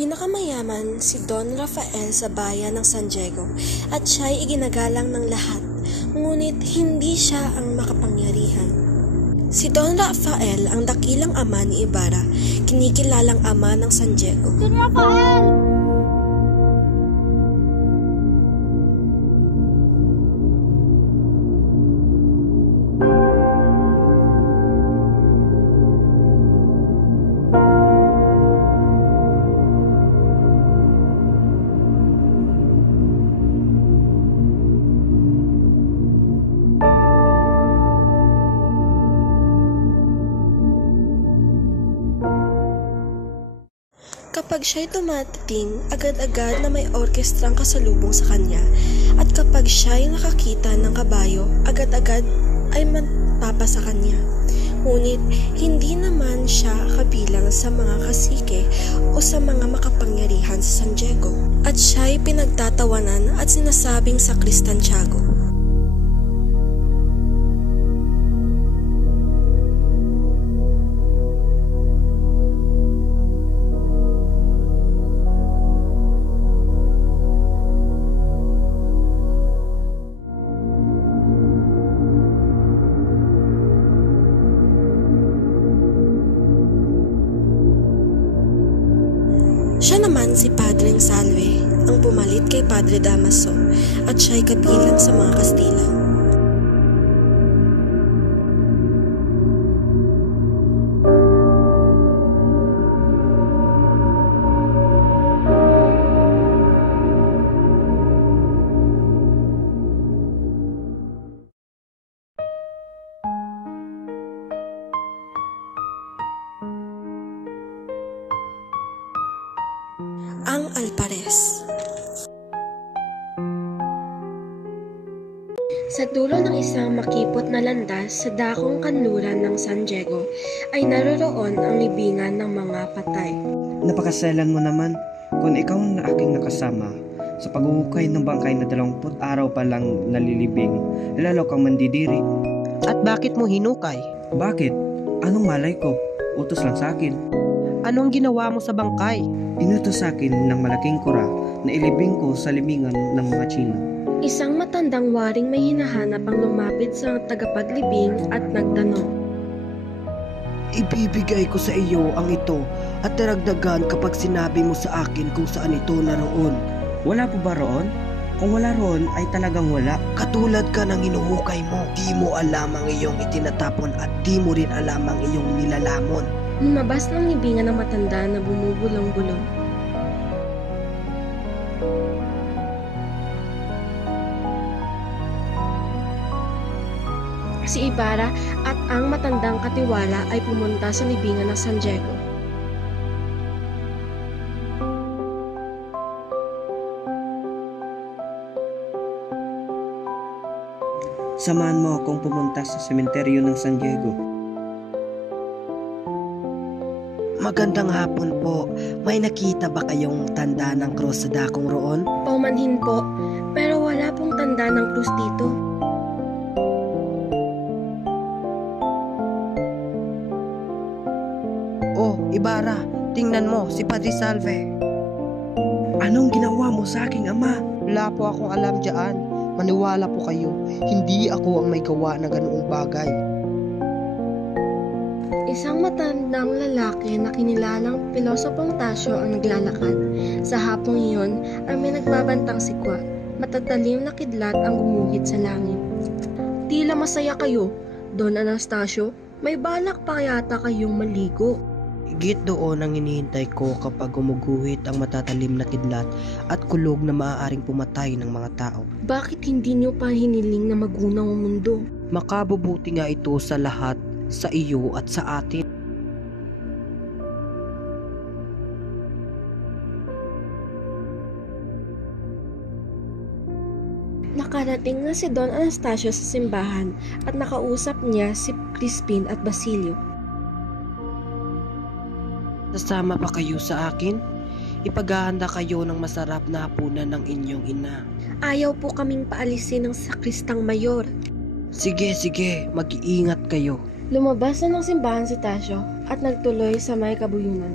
Pinakamayaman si Don Rafael sa bayan ng San Diego at siya'y iginagalang ng lahat, ngunit hindi siya ang makapangyarihan. Si Don Rafael ang dakilang ama ni Ibarra, kinikilalang ama ng San Diego. Don Rafael! Kapag siya'y dumadating, agad-agad na may orkestrang kasalubong sa kanya, at kapag siya'y nakakita ng kabayo, agad-agad ay matapa sa kanya. Ngunit hindi naman siya kabilang sa mga kasike o sa mga makapangyarihan sa San Diego, at siya'y pinagtatawanan at sinasabing Sakristan Tiago. Siya naman si Padreng Salve, ang pumalit kay Padre Damaso, at siya'y kabilang sa mga Kastila. Ang Alpares. Sa dulo ng isang makipot na landas sa dakong kanluran ng San Diego ay naroroon ang libingan ng mga patay. Napakaselan mo naman kung ikaw na aking nakasama sa paghuhukay ng bangkay na 20 araw pa lang nalilibing, lalo kang mandidiri. At bakit mo hinukay? Bakit? Anong malay ko? Utos lang sa akin. Anong ginawa mo sa bangkay? Inutos sa akin ng malaking kura na ilibing ko sa libingan ng mga Chino. Isang matandang waring may hinahanap ang lumapit sa tagapaglibing at nagtanong. Ibibigay ko sa iyo ang ito at daragdagan kapag sinabi mo sa akin kung saan ito naroon. Wala po ba roon? Kung wala roon ay talagang wala. Katulad ka ng hinuhukay mo, di mo alam ang iyong itinatapon at di mo rin alam ang iyong nilalamon. Lumabas ng libingan ng matanda na bumubulong-bulong. Si Ibarra at ang matandang katiwala ay pumunta sa libingan ng San Diego. Samahan mo akong pumunta sa sementeryo ng San Diego. Magandang hapon po. May nakita ba kayong tanda ng krus sa dakong roon? Paumanhin po, pero wala pong tanda ng krus dito. Oh, Ibarra, tingnan mo, si Padre Salve. Anong ginawa mo sa aking ama? Wala po akong alam dyan. Maniwala po kayo, hindi ako ang may gawa na ganoong bagay. Isang matandang lalaki na kinilalang Pilosopong Tasyo ang naglalakad. Sa hapong iyon ay may nagbabantang sikwa. Matatalim na kidlat ang gumuhit sa langit. Tila masaya kayo, Don Anastasio. May balak pa yata kayong maligo. Higit doon ang hinihintay ko kapag gumuguhit ang matatalim na kidlat at kulog na maaaring pumatay ng mga tao. Bakit hindi niyo pa hiniling na magunaw ang mundo? Makabubuti nga ito sa lahat, sa iyo at sa atin. Nakarating na si Don Anastasio sa simbahan at nakausap niya si Crispin at Basilio. Sasama pa kayo sa akin? Ipaghahanda kayo ng masarap na hapunan ng inyong ina. Ayaw po kaming paalisin ng sakristang mayor. Sige, mag-iingat kayo. Lumabas na ng simbahan si Tasyo at nagtuloy sa may kabuyunan.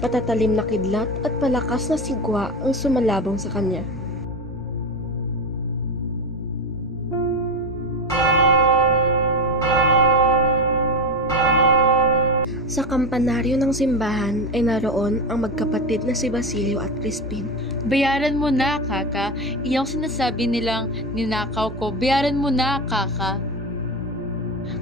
Matatalim na kidlat at palakas na sigwa ang sumalabong sa kanya. Sa kampanaryo ng simbahan ay naroon ang magkapatid na si Basilio at Crispin. Bayaran mo na, kaka. Iyong sinasabi nilang ninakaw ko. Bayaran mo na, kaka.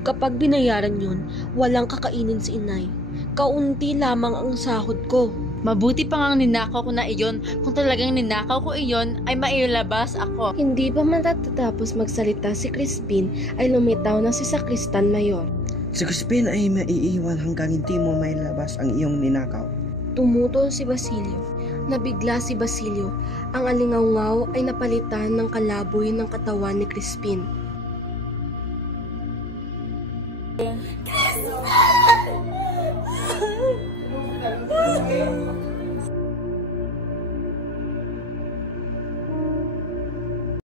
Kapag binayaran yun, walang kakainin si inay. Kaunti lamang ang sahod ko. Mabuti pa ngang ninakaw ko na iyon. Kung talagang ninakaw ko iyon, ay mailabas ako. Hindi pa matatapos magsalita si Crispin ay lumitaw na si Sakristan Mayor. Si Crispin ay maiiwan hanggang hindi mo mailabas ang iyong ninakaw. Tumutol si Basilio. Nabigla si Basilio. Ang alingawngaw ay napalitan ng kalaboy ng katawan ni Crispin.